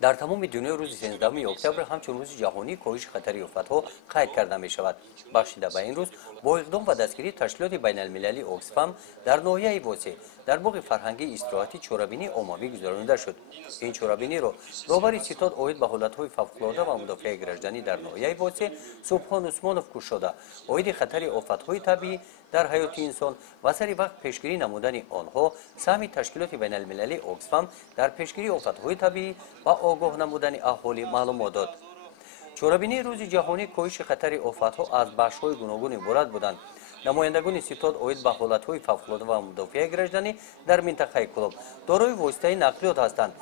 در تمام دنیا روز 13 اکتبر همچون روز جهانی کاهش خطر آفت‌ها قید کرده می شود. بخشیده به این روز با اقدام و دستگیری تشکیلات بین المللی اکسفام در ناحیه واسع در باغ فرهنگی استراحتی چورابینی عمومی گذرانده شد. این چورابینی را رهبر ستاد اوید به حالت‌های فوق‌العاده و مدافع گردنی در ناحیه واسع سبحان عثمانوف گشوده اوید خطر آفت‌های طبیعی در حیات انسان و سری وقت پیشگیری نمودن آنها سهم تشکیلات بین المللی اکسفام در پیشگیری آفت‌های طبیعی و آگاه نمودن اهالی معلومات داد. چورابینی روز جهانی کاهش خطر آفت‌ها از بخش‌های گوناگون عبارت بودند. نمایندگان ستاد اوید به حالت‌های فوق‌العاده و مدافع گردنی در منطقه کلوب دارای واسطه نقلیات هستند.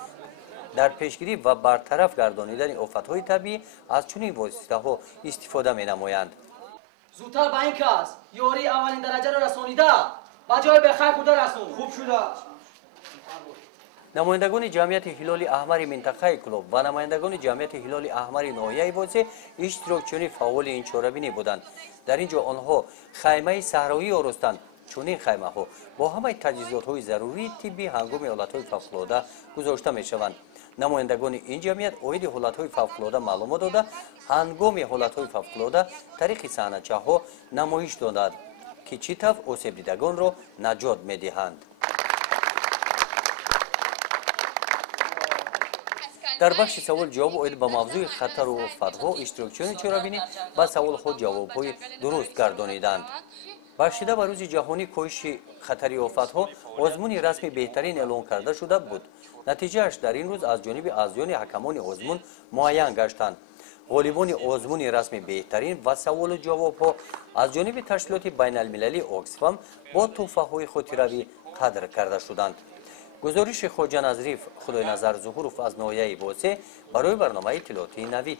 در پیشگیری و برطرف گردانیدن آفت‌های طبیعی از چنین واسطه‌ها استفاده می‌نمایند. زودتر به این کس یاری اولین درجه را رسانیده و جای بخیر خود رسون. خوب شده. نمایندگان جمعیت هلال احمر منطقه کلوب و نمایندگان جمعیت هلال احمر ناحیه واسع اشتراکچی فعال این چورابینی بودند. در اینجا آنها خیمه صحرایی آراستند. چنین خیمه ها با همه تجهیزات های ضروری طبی هنگام حالت های فوق‌العاده گذاشته می شوند. نمایندگان این جمعیت اوید حالت های فوق‌العاده معلومات داده هنگام حالت های فوق‌العاده طریق صحنه‌چه ها نمایش دادند که چطور آسیب دیدگان را نجات می دهند. در بخش سوال جواب اوید با موضوع خطر و آفت‌ها اشتراکچیان چورابینی با سوال خود جواب‌های درست گردانیدند. بخشیده به روز جهانی کاهش خطر آفت‌ها آزمون رسمی بهترین اعلام کرده شده بود. نتیجهش در این روز از جانب اعضایان حکمان آزمون معین گشتند. غالبان آزمون رسمی بهترین و سوال و جواب‌ها از جانب تشکیلات بین المللی اکسفام با تحفه‌های خاطروی قدر کرده شدند. گزارش خواجه نظریف خدای نظر ظهورов از ناحیه واسع برای برنامه اطلاعاتی نوید.